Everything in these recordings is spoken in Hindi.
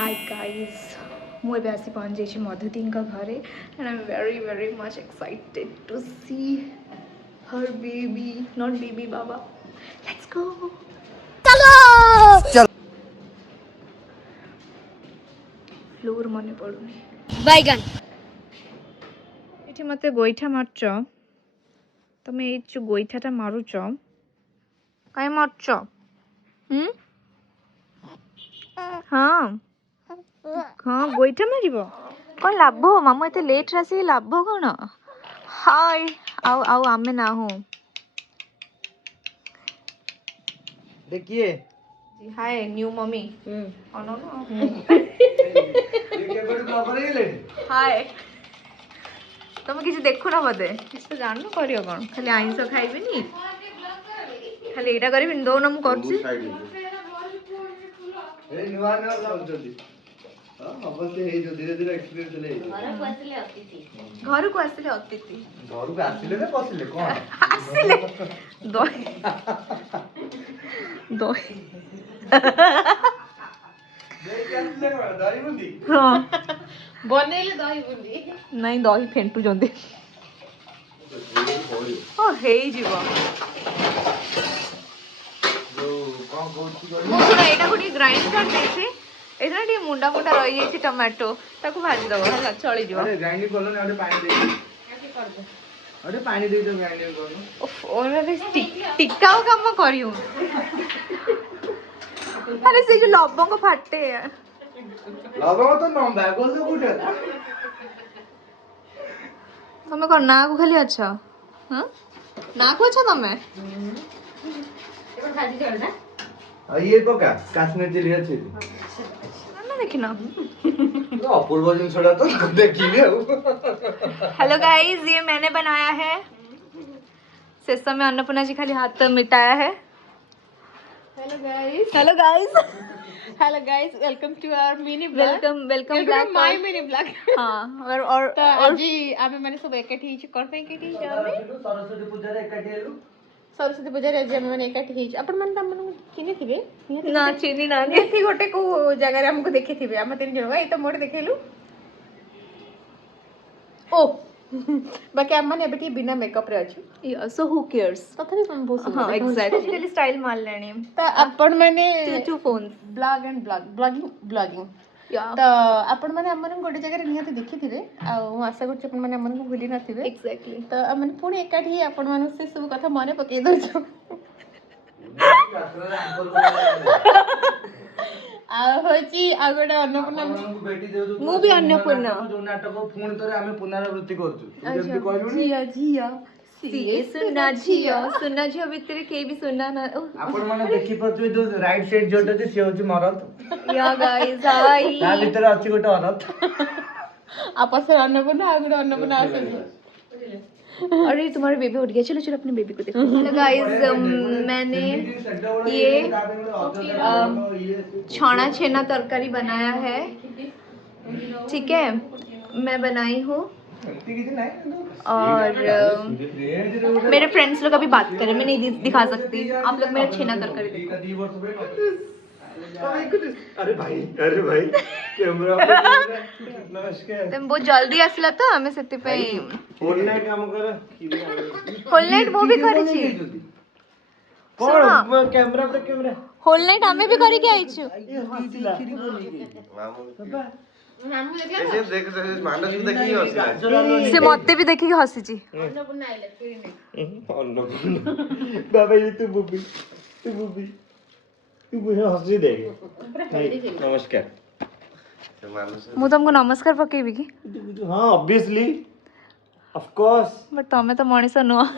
Hi guys, ମୁଁ ଏବେ ଆସି ପହଞ୍ଚିଯାଇଛି ମଧୁତିଙ୍କ ଘରେ and I'm very much excited to see her baby, not baby baba. Let's go. चलो फ्लोर मने पड़ुनी बैगन एठी मते गोइठा मारछ तमे ए जो गोइठाटा मारुछ काई मारछ हाँ हाँ गोइठा मारिबो कौन लाभ मामू एते लेट रासी लाभ कौन हाय आउ आउ आमे ना हो देखिए हाय न्यू मम्मी अनो ना ये के बड़ ब्लॉगर हेले हाय तुम किसी देखु ना बोधे किसी तो जान न करियो कोन खाली आइंस खाइबेनी खाली एटा करबिन दो न मु करछि ए नुवा नुवा ब्लॉग जल्दी हां अबसे हे जो धीरे धीरे एक्सपीरियंस ले घर को आसिले अतिथि घर को आसिले ना बसिले कोन आसिले दही दही देख आसिले कोन दही बुंदी हां बनेले दही बुंदी नहीं दही फेंटू जंदे ओ हेई जीवा जो कोन कोची गली मु सुना एटा कोटी ग्राइंड कर देछि एथरा टी मुंडा मुंडा रही जाइछि टमाटो ताकू भाजी दबो हला चली जीवा अरे ग्राइंडिंग करलो ने अडे पानी दे कैसे कर दो अडे पानी दे दो ग्राइंडिंग करलो उफ ओरे टिकाओ काम करियो अरे से जो लबंग फाटे लबंग तो नंदा गोल तो कुटे तमे कोन ना को खाली अच्छा हां ना को अच्छा तमे एबे भाजी कर ना आ ये पका काश्मीर चिली अछि ना देखिना तो अपूर्व जिन छोड़ा तो देखिबे हेलो गाइस ये मैंने बनाया है सेसा में अन्नपूर्णा जी खाली हाथ मिटाया है hello guys hello guys welcome to our mini blog welcome black my mini blog हां और तो आज आमे माने सब एकाठी हिच कोन पे एकाठी हिच आमे सरस्वती पूजा रे एकाठी हेलु सरस्वती पूजा रे आज आमे माने एकाठी हिच अपन मन त मन चिनी थिबे ना चीनी ना निहाती गोटे को जगह रे हमको देखि थिबे हम तीन जण ए तो मोड देखेलु ओ बाकी हम माने एबेटी बिना मेकअप रे अछि सो हु केयर्स तथरी हम बहुत हां एग्जैक्टली स्टाइल मार लेनी तो अपन माने टू फोन ब्लॉग एंड ब्लॉगिंग या तो आपण माने हमन गोटे जगह रे निहाती देखि थिबे आ હું आशा करछि आपण माने हमन को भूली न थिबे एग्जैक्टली तो हमन पुणी एकाठी आपण माने से सब कथा मने पके दो छ आ होची आ गोटे अन्नपूर्णा मु भी अन्नपूर्णा जो नाटक पुणी तरे आमे पुनरावृत्ति करछु जेमति कहलुनी झिया झिया सीए सुना झिया भितर के भी सुना ना आपण माने देखि परछु जो राइट साइड जोट अछि से होची मरद या गाइस हाय ता भीतर अछि गोटे औरत आपस में अन्नपूर्णा आ गोटे अन्नपूर्णा आसे अरे तुम्हारा बेबी उठ गया चलो चलो अपने बेबी को देखो हेलो गाइस मैंने ये छाना छेना तरकारी बनाया है ठीक है मैं बनाई हूँ और मेरे फ्रेंड्स लोग अभी बात करें मैं नहीं दिखा सकती आप लोग मेरा छेना तरकारी देखो अरे भाई कैमरा नमस्कार तुम बहुत जल्दी आसला तो हमें सेति पे होल नाइट काम कर होल नाइट वो भी करी छी कोन कैमरा पे कैमरा होल नाइट हमें भी करी के आई छु ये हंसिला बाबा मामू देखला ऐसे देख मानस को देखी हंसी से मते भी देखि के हंसी छी अन्नपूर्णा आइले फिर अन्नपूर्णा बाबा ये तू बुबी तू मुझे हंसी दे नमस्कार मु तुमको नमस्कार पकेबी की हाँ ऑब्वियसली ऑफ कोर्स बट तमे तो मଣିଷ नुह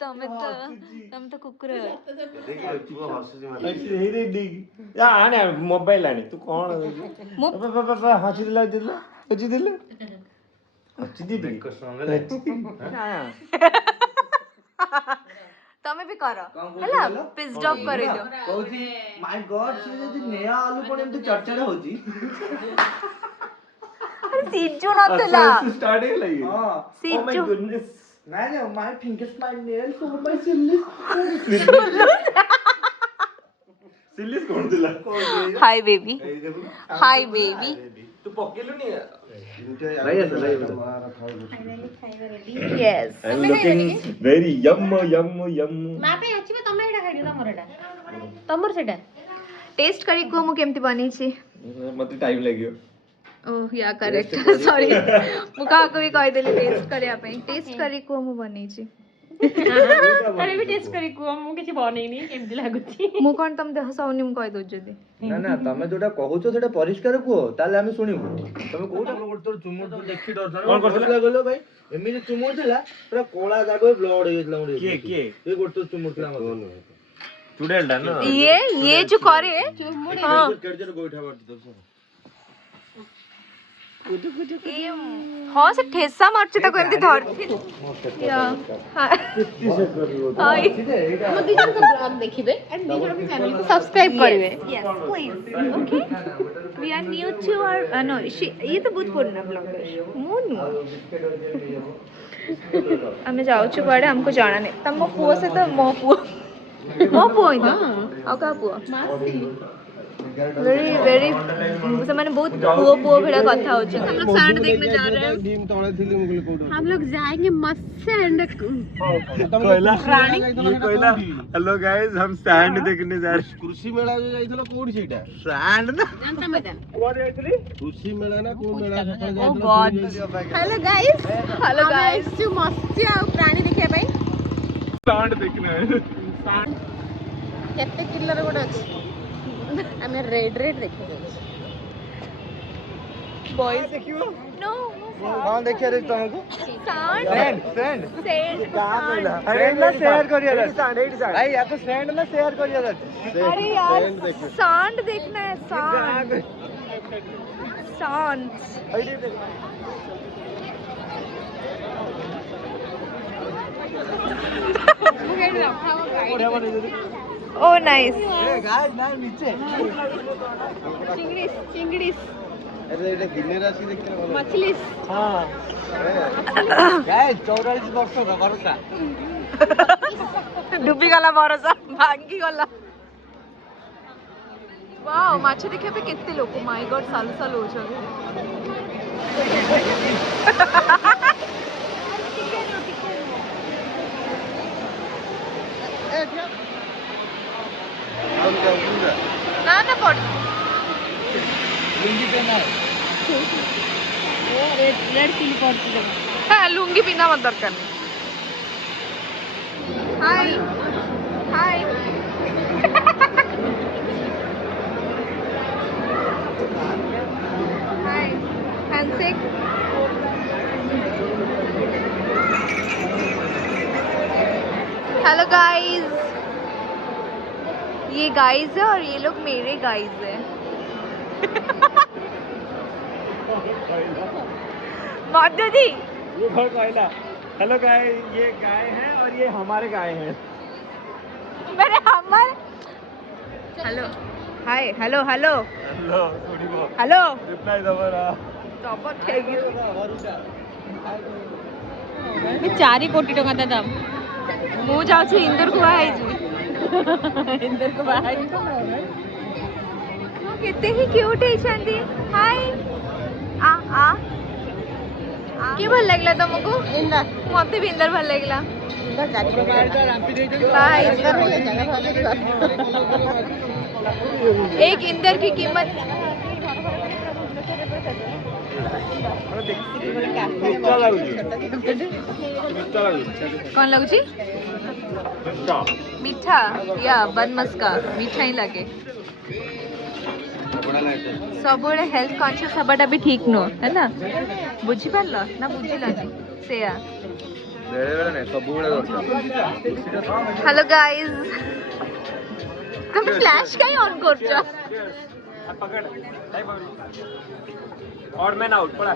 तमे तो कुकुर देखिए तू हंसी मार हे दे दी या आने मोबाइल आने तू कौन बाबा हंसी दिला तमे भी करो हला पिस ड्रॉप करे दियो कहूची माय गॉड से जदी नया आलू पण एमती चर्चा होची अरे सीजू नतला स्टार्ट हे लगी हां ओ माय सीजू गुडनेस नाही my fingers my nails over my सिल्लीस ସିଲିସ୍ କଣ ଥିଲା हाय बेबी हाय बेबी ତୁ ପକେଇଲୁନି yes I'm looking very yum. ମା ପାଇଁ ଅଛି ବା ତମେ ଏଇଟା ଖାଇଦିଅ ତମର ସେଇଟା टेस्ट करी को मु केमती बनी छी ମତେ ଟାଇମ୍ ଲାଗିବ ओह या करेक्ट सॉरी मु का को भी कहि देली टेस्ट करिया पे टेस्ट करी को मु बनी छी ଆରେ ବି ଟେଷ୍ଟ କରି କୁହ ମୁଁ କିଛି ବନେଇନି କେମିତି ଲାଗୁଛି मु कोन तम देह सौनी मु कहि दउ जदी ନା ନା ତମେ ଯୋଉଟା କହୁଛ ସେଟା ପରିଷ୍କାର କୁହ ତାହେଲେ ଆମେ ଶୁଣିବୁ ତମେ କୋଉଟା ତୋର ଚୁମୁର ଦେଖି ଦର୍ଶନ କଣ କରୁଥିଲା? କହିଲ ଭାଇ ଏମିତି ଚୁମୁର ଥିଲା ପୁରା କଳା ଜାଗାରେ ବ୍ଲଡ ହେଇଯାଇଥିଲା ମୋର କିଏ? ଏ ଗୋଟେ ଚୁମୁର ଥିଲା ମତେ ଚୁଡେଲଟା ନା ये जो करे हां କେଡେ ଜୋରେ ଗୋଇଠା ମାରୁଛି ଦର୍ଶନ हां से ठेसा मारछि त एमती धरछि या हां हाय ଆମ ଦି ଜଣଙ୍କ ବ୍ଲଗ ଦେଖିବେ and ଦି ଜଣ ବି ଚ୍ୟାନେଲ କୁ ସବସ୍କ୍ରାଇବ କରିବେ yes please okay we are new to our no ये तो बहुत पुराना ब्लॉगर मु नु हमें जाउछु बड़े हमको जाना नहीं तम पुओ से तो मो पुओ ही तो आ का पुओ ମାସି वेरी वेरी से माने बहुत पुओ भिड़ा कथा होछ हम लोग सैंड देखने जा रहे हैं टीम तळे थिली मु कहले कोउठा हम लोग जाएंगे मस्त एंड कहला कहला हेलो गाइस हम सैंड देखने जा रहे कृषि मेला जो जाइथलो कोउठी सेटा सैंड ना जनता मैदान कृषि मेला ना कोउ मेला सकाळ oh god hello guys hello guys मस्त आ प्राणी देखिया ପାଇଁ सैंड देखने केते किलर गोटे अछि ଆମେ रेड देखि बॉयज देखियो नो कौन देखिया रे तुमको सैंड फ्रेंड अरे ना शेयर करिया भाई या तो फ्रेंड ना शेयर करिया अरे यार सांड देखना है सांड सांड ओ नाइस गाइस ना नीचे चिंगड़ीस अरे এটা দিনের আসি দেখতে ভালো मछलिस हां गाइस 44 वर्ष का भरोसा डूबी गला भरोसा भांगी गला वाओ माछ देखिया पे केते लोक माय गॉड साल साल हो छ ना ना पड़ लुंगी पहना है वो रेड चिली पड़ती है हाँ लुंगी पीना मत दरकार नहीं हाय हाय हाय हैंडशेक हेलो गाइस ये गाइस है और ये लोग मेरे गाइस है माधव जी ये बहुत कहला हेलो गाय ये गाय है और ये हमारे गाय हैं मैंने हमारे hello hi hello hello hello सुनिबो हेलो रिप्लाई दबरा तब ठीक मैं 4 कोटी टका दा दाम मु जाउछु इंदर को बाहाई जी इंदर को बाहर केते ही क्यूट है छंदी हाय आ आ के भल लागला तुमको इंदर मते भी इंदर भल लागला इंदर 4 कोटी बाय इंदर हो जाएगा एक इंदर की कीमत मिठा लाଗୁଛି मिठा लाଗୁଛି कौन लगुची मिठा मीठा या बनमस का मीठा ही लगे बड़ा लाइट सब हेल्थ कॉन्शियस हबाटा भी ठीक नो है ना बुझी पारलो ना बुझिलानी सेया बेले बेले नहीं सब बड़ा दरकार हेलो गाइस तुम फ्लैश काई ऑन करछो पकड़ और मैन आउट पड़ा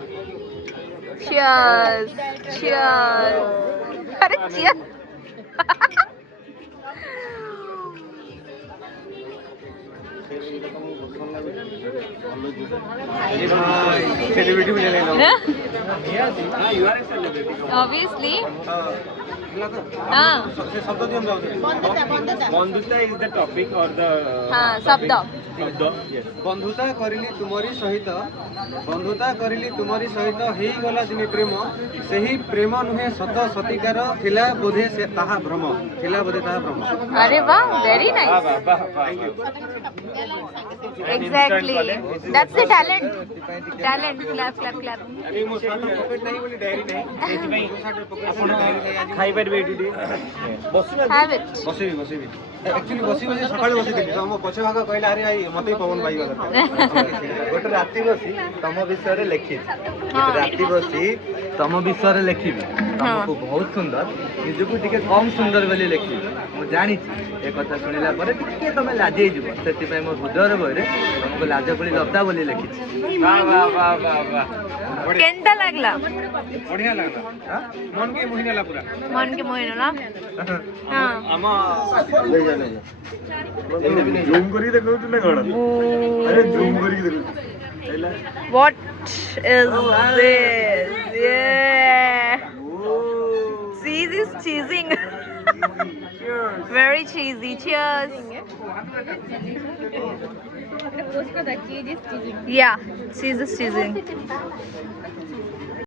Cheers. Cheers. अरे cheers. सेलिब्रिटी मिले नहीं Obviously. हाँ ବନ୍ଧୁତା is the topic or the हाँ शब्द yes. ବନ୍ଧୁତା କରିଲି ତୁମରି ସହିତ ବନ୍ଧୁତା କରିଲି ତୁମରି ସହିତ ହେଇଗଲା ଦିନେ ପ୍ରେମ ସେହି ପ୍ରେମ ନୁହେଁ ସତ ସତିକାର ଥିଲା ବୋଧେ ସେ ତାହା ଭ୍ରମ ଥିଲା ବୋଧେ ତାହା ଭ୍ରମ अरे वाह वेरी वाह नाइस वाह वाह वाह exactly that's the talent talent clap clap clap ଆରେ ମୋ ସାର୍ଟ ପକେଟ ନାହିଁ ବୋଲି ଡାଏରୀ ନାହିଁ ସେଥିପାଇଁ ମୋ ସାର୍ଟ ପକେଟ ନାହିଁ ଆଜି ଖାଇପାରିବେ ଏଠି ଟିକେ ବସୁନାହାନ୍ତି हैव इट ବସିବି ବସିବି ଆକ୍ଚୁଆଲି ବସି ବସି ସକାଳୁ ବସିଥିଲି ତ ମୋ ପଛ ଭାଗ କହିଲା ଆରେ ଭାଇ ମତେ ବି ପବନ ପାଇବା ଦରକାର ଗୋଟେ ରାତି ବସି ତମ ବିଷୟରେ ଲେଖିବି ହଁ। ଗୋଟେ ରାତି ବସି ତମ ବିଷୟରେ ଲେଖିବି ତମକୁ ବହୁତ ସୁନ୍ଦର ନିଜକୁ ଟିକେ କମ ସୁନ୍ଦର ବୋଲି ଲେଖିବି ମୁଁ ଜାଣିଛି ଏ କଥା ଶୁଣିଲା ପରେ ଟିକେ ତମେ ଲାଜେଇ ଯିବ ସେଥିପାଇଁ ମୋ ହୃଦୟର ବହିରେ ତମକୁ ଲାଜ ବୋଲି ଲତା ବୋଲି ଲେଖିଛି वाह वाह वाह वाह वाह केंता लागला ବଢିଆ ଲାଗିଲା ମନ କେ ମୋହି ନେଲା ପୁରା मन के मोहिन ना हाँ ଆମ ଜୁମ୍ କରିକି ଦେଖଉଛୁ ନା କଣ ଆରେ ଜୁମ୍ କରିକି ଦେଖଉଛୁ What is this? Yeah. Cheese is cheesing. Very cheesy. Cheers. Yeah, cheese is cheesing.